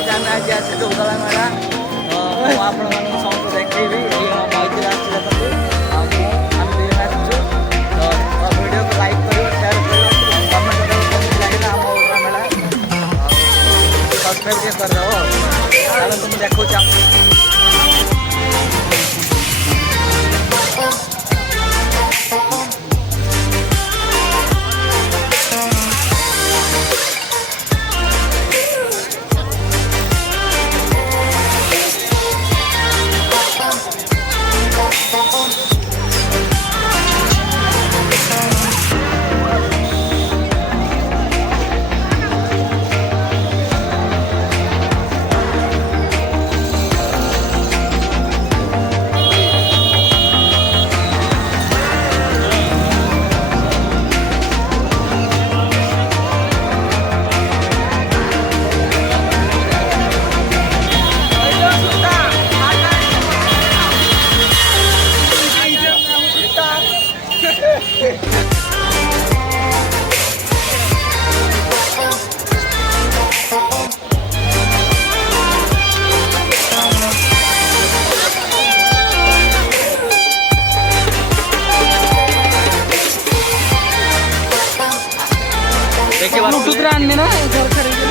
Guys आम आज आसे उदला मेला तो आपण मानक समस्त देखैबी मैत्री आसी देखते आम दुई आसछु तो वीडियो को लाइक करियो शेयर करियो कमेंट करियो केमति लागला आम उदला मेला सब्सक्राइब के कर दो चलो तुम देखो ब्लूटूथ आणले ना घर खरेदी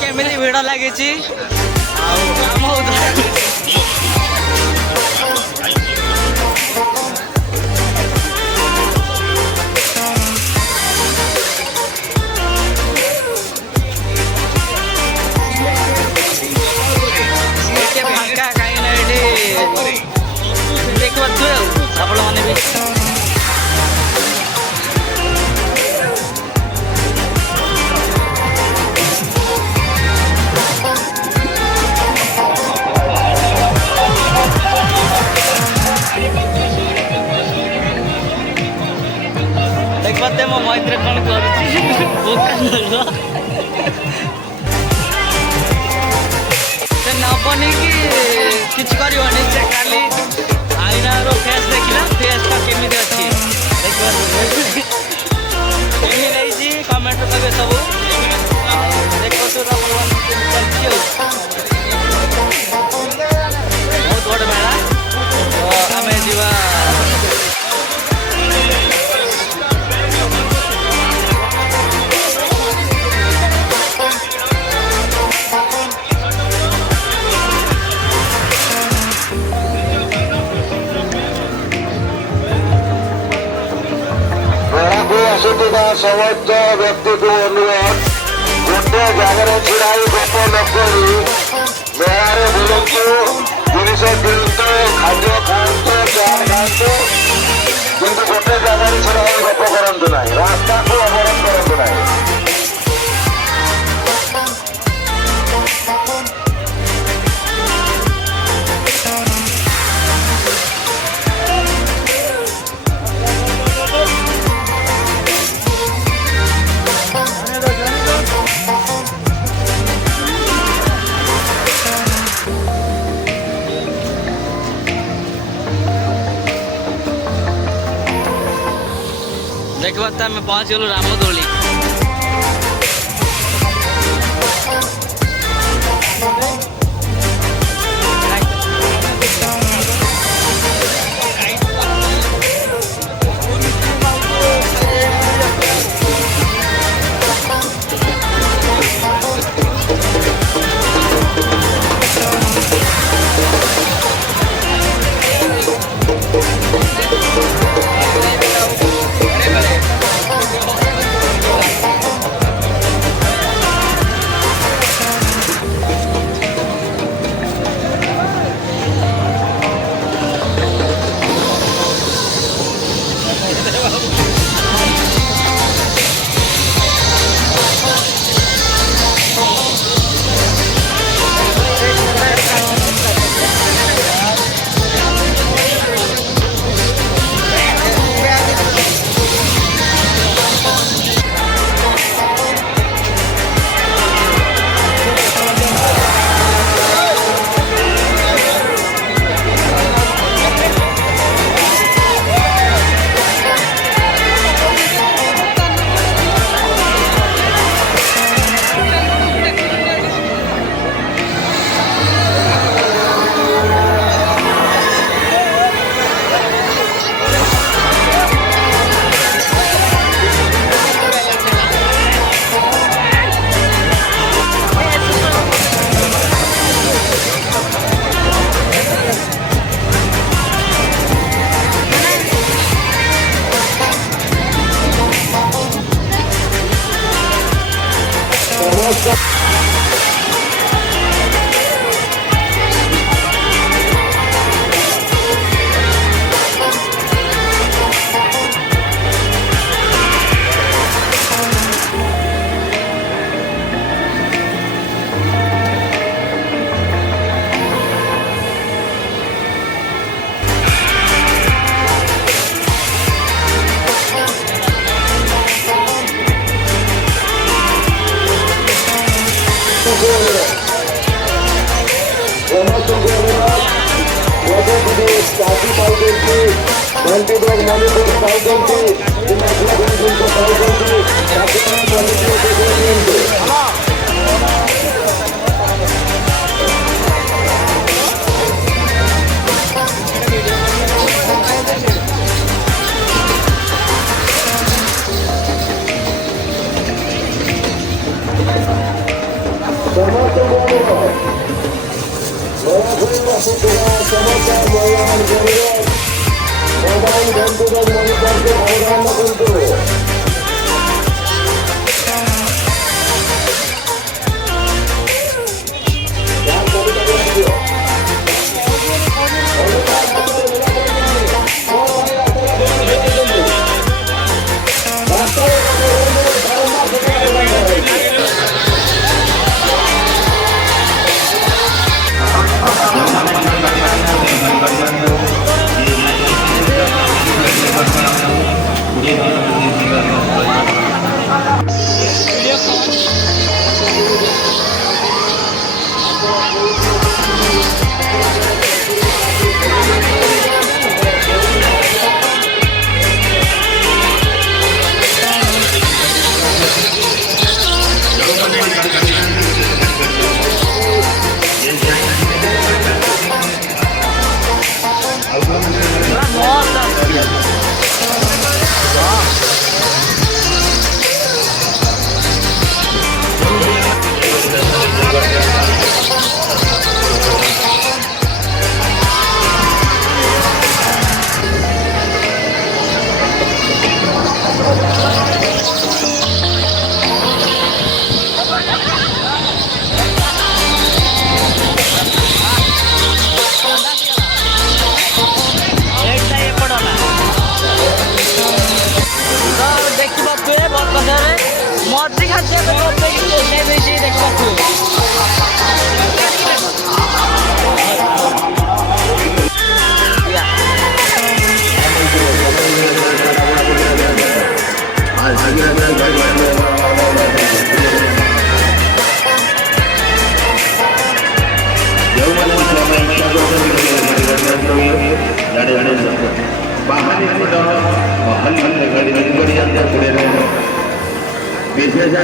केमिति भिड़ लगी ଆପଣ ମାନେ ବି देखते मो मैत्री कौन कर नबनी कि किसी कर खाली आईना रो फेस देखला फेस का केमिति अछि देखि कमेंट करबे सब देखो तो अपन चलछि बहुत बड़ मेला तो आमे जीवा समस्त व्यक्ति को अनुरोध गोटे जगार छिड़ा गप न करी मेलार बुलतु जिनिस किणतु खाद्य खातु चाट खातु किंतु गोटे जगार छिड़ा गप करतु ना रास्ता को अवरोध करतु ना देखो मैं पहुंच गलु रामदोली ଘଣ୍ଟିବାଗ ମଣିପୁର ପାଉଛନ୍ତି ଜିନିଷ ପାଉଛନ୍ତି ଦିଅନ୍ତୁ। समाचार मोबाइल घंटीबाग मणिपुर के अवधान करते मर्जी खाद्य देखा विशेष